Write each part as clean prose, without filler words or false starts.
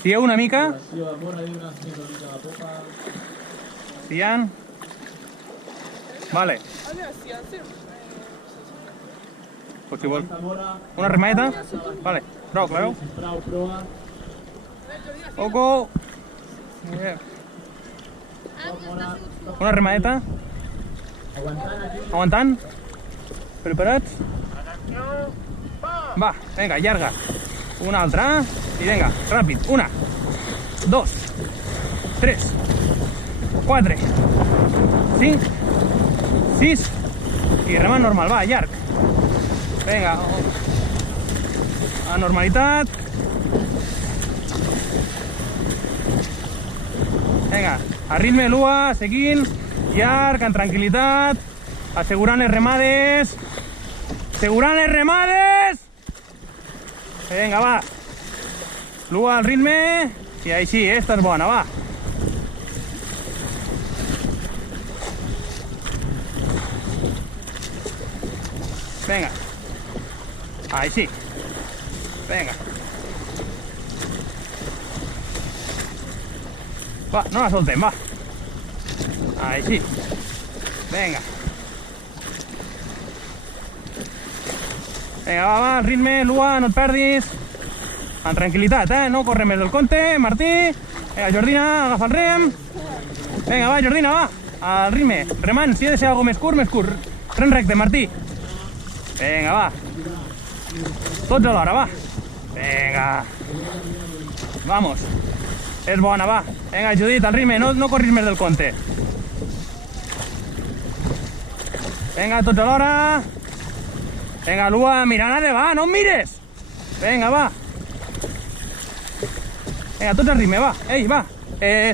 Estieu una mica. Estiant. Vale. Pues si vol... Una remadeta? Vale. Prou, claveu? Oco. Una remadeta. Aguantant. Preparats? Va, vinga, llarga. Una altra. I vinga, ràpid. 1, 2, 3, 4, 5, 6. I remant normal, va, llarg. Vinga. A normalitat. Vinga, a ritme l'ua, seguint. Llarg, amb tranquil·litat. Assegurant les remades. Assegurant les remades. Vinga, va. L'ua al ritme. I així, esta és bona, va. Vinga. Així. Vinga. Va, no la soltem, va. Així. Vinga. Vinga, va, al ritme, l'ua, no et perdis. Amb tranquil·litat, no corre més del compte, Martí. Vinga, Jordina, agafa el rem. Vinga, va, Jordina, va. Al ritme, remant, si ha de ser alguna més curt. Rem recte, Martí. Vinga, va. Tots alhora, va. Vinga. Vamos. És bona, va. Vinga, Judit, al ritme, no corris més del compte. Vinga, tots alhora. Vinga, l'ua, mirant, va, no em mires. Vinga, va. Vinga, tots al ritme, va. Ei, va.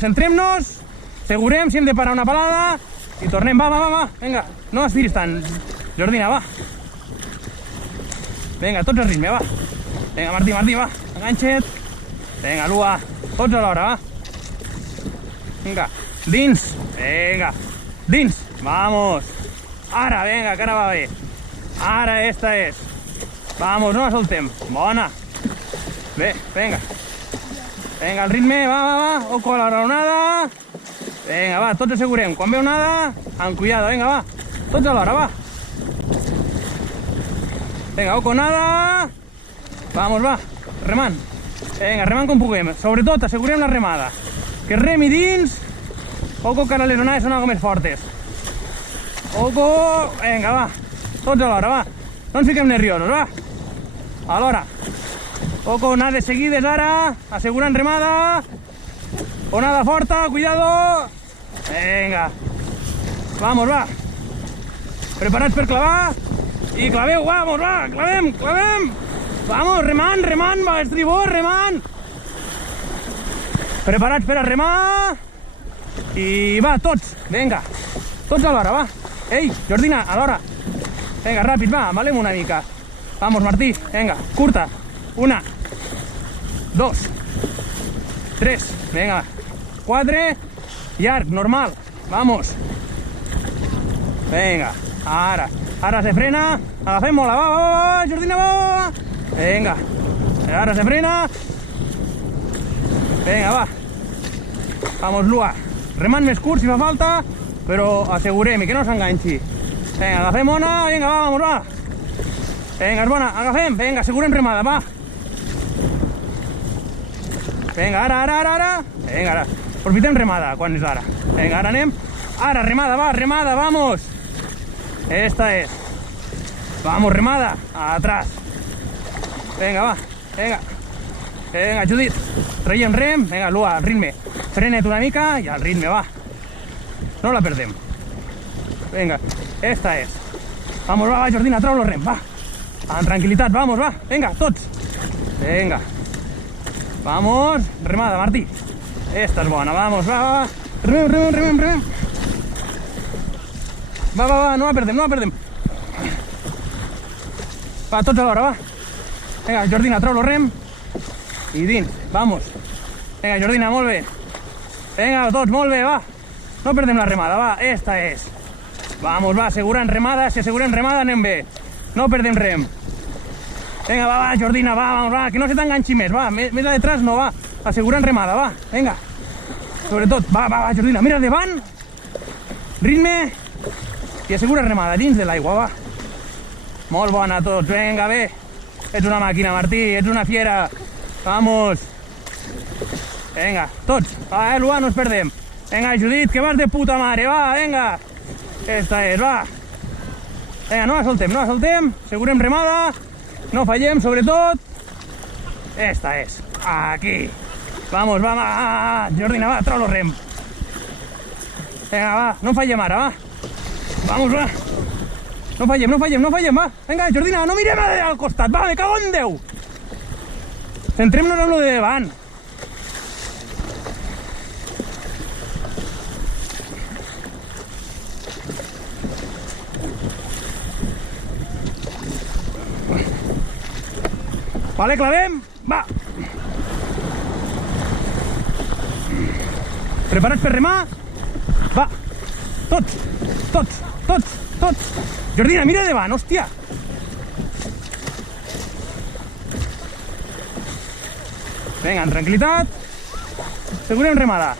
Centrem-nos, assegurem si hem de parar una palada i tornem, va. Vinga, no estiris tant, Jordina, va. Vinga, tots al ritme, va. Vinga, Martí, va. Enganxa't. Vinga, l'ua, tots alhora, va. Vinga, dins. Vinga, dins. Vamos. Ara, vinga, que ara va bé. Ara, esta és. Vamos, no la soltem. Bona. Bé, vinga. Vinga, al ritme, va. Oco a la raonada. Vinga, va, tots assegurem. Quan veu nada, amb cuidado, vinga, va. Tots alhora, va. Vinga, oco nada. Vamos, va. Remant. Vinga, remant com puguem. Sobretot, assegurem la remada. Que remi dins. Oco que ara les onades són algo més fortes. Oco. Vinga, va. Tots alhora, va. No ens fiquem nerviosos, va. Alhora. Oco, onades seguides ara. Assegurant remada. Onada forta, cuidado. Vinga. Vamos, va. Preparats per clavar. I claveu, vamos, va. Clavem. Vamos, remant, va, estribor, remant. Preparats per a remar. I va, tots. Vinga. Tots alhora, va. Ei, Jordina, alhora. Vinga, ràpid, va, amalem una mica. Vamos, Martí, vinga, curta. 1, 2, 3, vinga, 4, llarg, normal, vamos. Vinga, ara se frena, agafem-la, va, Jordina, va. Vinga, ara se frena. Vinga, va. Vamos, l'ua, remant més curt si fa falta, però assegurem que no s'enganxi. Vinga, agafem ona, vinga, va, vamos, va. Vinga, és bona, agafem, vinga, assegurem remada, va. Vinga, ara. Vinga, ara. Aprofitem remada, quan és ara. Vinga, ara anem. Ara, remada, vamos. Esta és. Vamos, remada. Atrás. Vinga, va. Vinga, Judit. Traiem rem. Vinga, l'ua, al ritme. Frenet una mica i al ritme, va. No la perdem. Vinga, esta és. Vamos, va, Jordina, trau el rem, va. Amb tranquil·litat, vamos, va. Vinga, tots. Vinga. Vamos. Remada, Martí. Esta és bona, vamos, va. Remem. Va, no la perdem. Va, tots alhora, va. Vinga, Jordina, trau el rem. I dins, vamos. Vinga, Jordina, molt bé. Vinga, tots, molt bé, va. No perdem la remada, va, esta és. Vamos, va, assegurant remada, si assegurem remada anem bé. No perdem rem. Vinga, va, Jordina, va, vamos, va, que no se t'enganxi més, va, més a detrás no, va. assegurant remada, va, vinga. Sobretot, va, Jordina, mira davant, ritme i assegura remada dins de l'aigua, va. Molt bona tots, vinga, bé. Ets una màquina, Martí, ets una fiera. Vamos. Vinga, tots. Va, Lua, no ens perdem. Vinga, Judit, que vas de puta mare, va, vinga. Esta és, va. Vinga, no la soltem, assegurem remada, no fallem, sobretot. Esta és, aquí. Vamos, va, Jordina, va, trau-lo rem. Vinga, va, no fallem ara, va. Vamos, va. No fallem, va. Vinga, Jordina, no mirem al costat, va, me cago en Déu. Centrem-nos en lo de davant. Vale, clavem, va. Preparats per remar? Va. Tots. Jordina, mira davant, hòstia. Vinga, en tranquil·litat. Assegurem remada.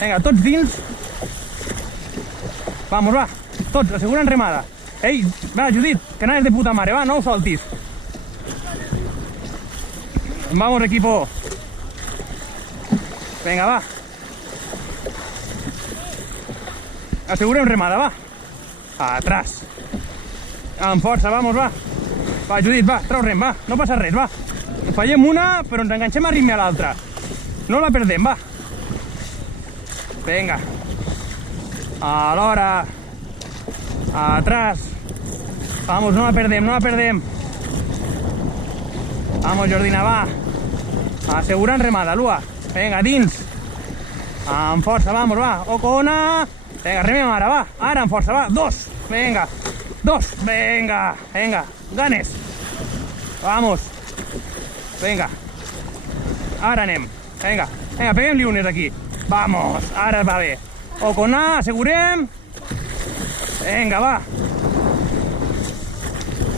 Vinga, tots dins. Vamos, va. Tots, asseguren remada. Ei, va, Judit, que anaves de puta mare, va, no ho saltis. Vamos, equipo. Venga, va. Asegurem remada, va. Atrás. Amb força, vamos, va. Va, Judit, va, trau rem, va. No passa res, va. Fallem una, però ens enganxem a ritme a l'altra. No la perdem, va. Venga. A l'hora. Atrás. Vamos, no la perdem. Vamos, Jordina, va. Assegurant remada, Lua. Vinga, dins. Amb força, vamos, va. Ocona. Vinga, remem ara, va. Ara, amb força, va. Dos. Vinga. Ganes. Vamos. Vinga. Ara anem. Vinga, peguem-li unes aquí. Vamos. Ara va bé. Ocona, assegurem. Vinga, va.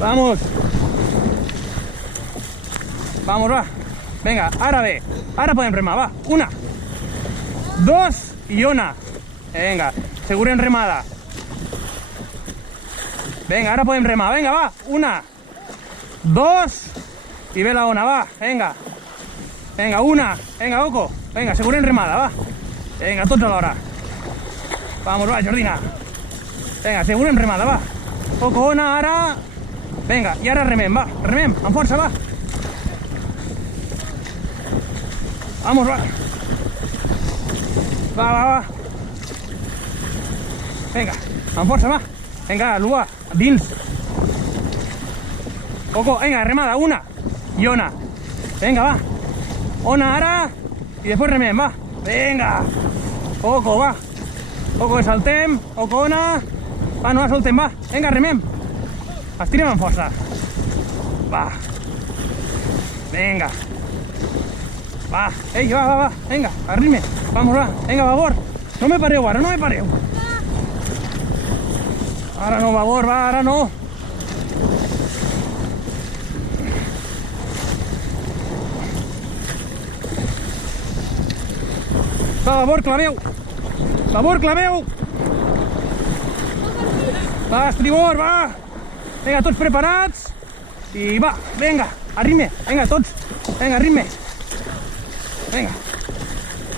Vamos, va. Vinga, ara bé. Ara podem remar, va. Una, dos i una. Vinga, assegurem remada. Vinga, ara podem remar. Vinga, va. Una, dos i ve la ona, va. Vinga, una. Vinga, Oco. Vinga, assegurem remada, va. Vinga, tots alhora. Vamos, va, Jordina. Vinga, assegurem remada, va. Oco, ona, ara. Vinga, i ara remem, va. Remem, amb força, va. Vamos, va. Va. Vinga, amb força, va. Vinga, Lua, dins. Oco, vinga, remada, una i ona. Vinga, va. Ona ara i després remem, va. Vinga. Oco, va. Oco, que saltem. Oco, ona. Va, no la soltem, va. Vinga, remem. Estirem amb força. Va. Vinga. Va. Ei, va. Vinga, a ritme. Vamos, va. Vinga, babor. No me pareu ara, no me pareu. Ara no, babor, va, ara no. Va, babor, claveu. Babor, claveu. Va, estribor, va. Vinga, tots preparats. I va, vinga, a ritme. Vinga, tots. Vinga, a ritme. Vinga.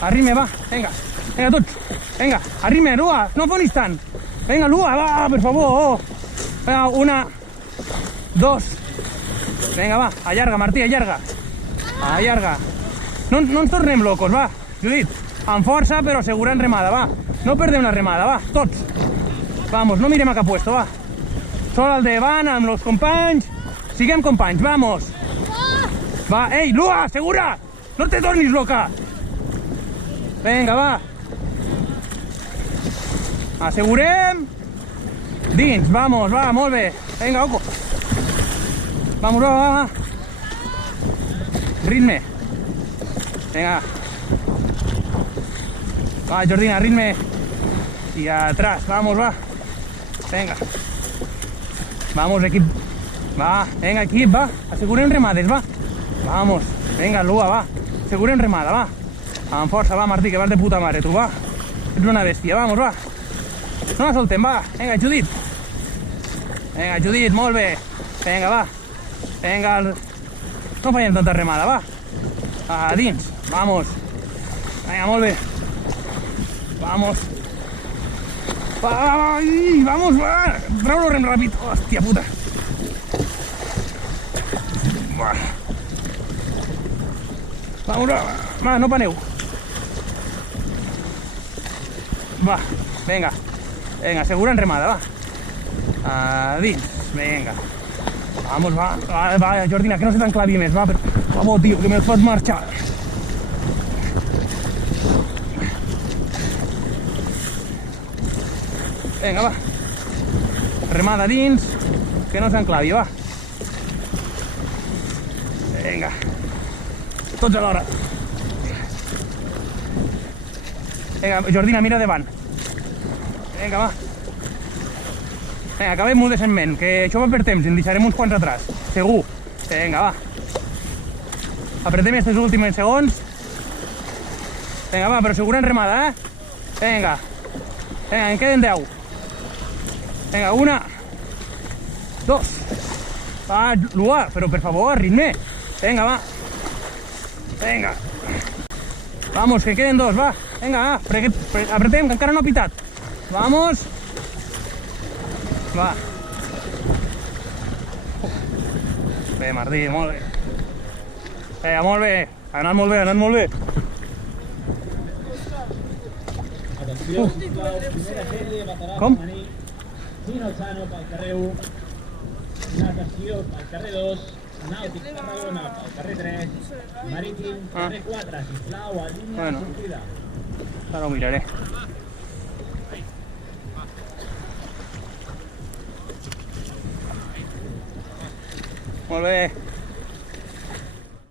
A ritme, va. Vinga. Vinga, tots. Vinga, a ritme, Lua. No fonis tant. Vinga, Lua, va, per favor. Vinga, una, dos. Vinga, va. Allarga, Martí, allarga. Allarga. No ens tornem locos, va. Judit, amb força, però assegurant remada, va. No perdem la remada, va. Tots. Vamos, no mirem a cap puesto, va. Sol al davant, amb els companys. Siguem companys, vamos. Va, ei, Lua, segura. No te tornis loca. Vinga, va. Assegurem. Dins, vamos, va, molt bé. Vinga, Oco. Vamos, va. Ritme. Vinga. Va, Jordina, ritme. Y atrás, vamos, va. Venga. Vamos, equip. Va, venga, equip, va. Asegurem remades, va. Vamos. Venga, Lua, va. Segurem remada, va. Amb força, va, Martí, que vas de puta mare, tu, va. Ets una bèstia, vamos, va. No la soltem, va. Vinga, Judit. Vinga, Judit, molt bé. Vinga, va. Vinga, no fallem tanta remada, va. A dins, vamos. Vinga, molt bé. Vamos. Va, vamos, va. Trau-lo rem ràpid. Hòstia puta. Vamos, va, no paneu. Va, vinga. Vinga, asseguren remada, va. A dins, vinga. Vamos, va, Jordina, que no se t'enclavi més, va, per favor, tio, que me'l fas marxar. Vinga, va. Remada dins, que no s'enclavi, va. Vinga. Tots alhora. Vinga, Jordina, mira davant. Vinga, va. Vinga, acabem molt decentment, que això va per temps, en deixarem uns quants atrás, segur. Vinga, va. Apretem estos últims segons. Vinga, va, però segura en remada, Vinga. Vinga, en queden 10. Vinga, 1, 2. Va, Lua, però per favor, ritme. Vinga, va. Vinga. Vamos, que queden 2, va. Vinga, va, apretem, que encara no ha pitat. Vamos. Va. Bé, Martí, molt bé. Molt bé. Ha anat molt bé, ha anat molt bé. Com? Gino Sano pel carrer 1, Natació pel carrer 2, Nàutic Tarragona pel carrer 3, Marítim carrer 4, sisplau, a línia de sortida. Ara ho miraré. Molt bé.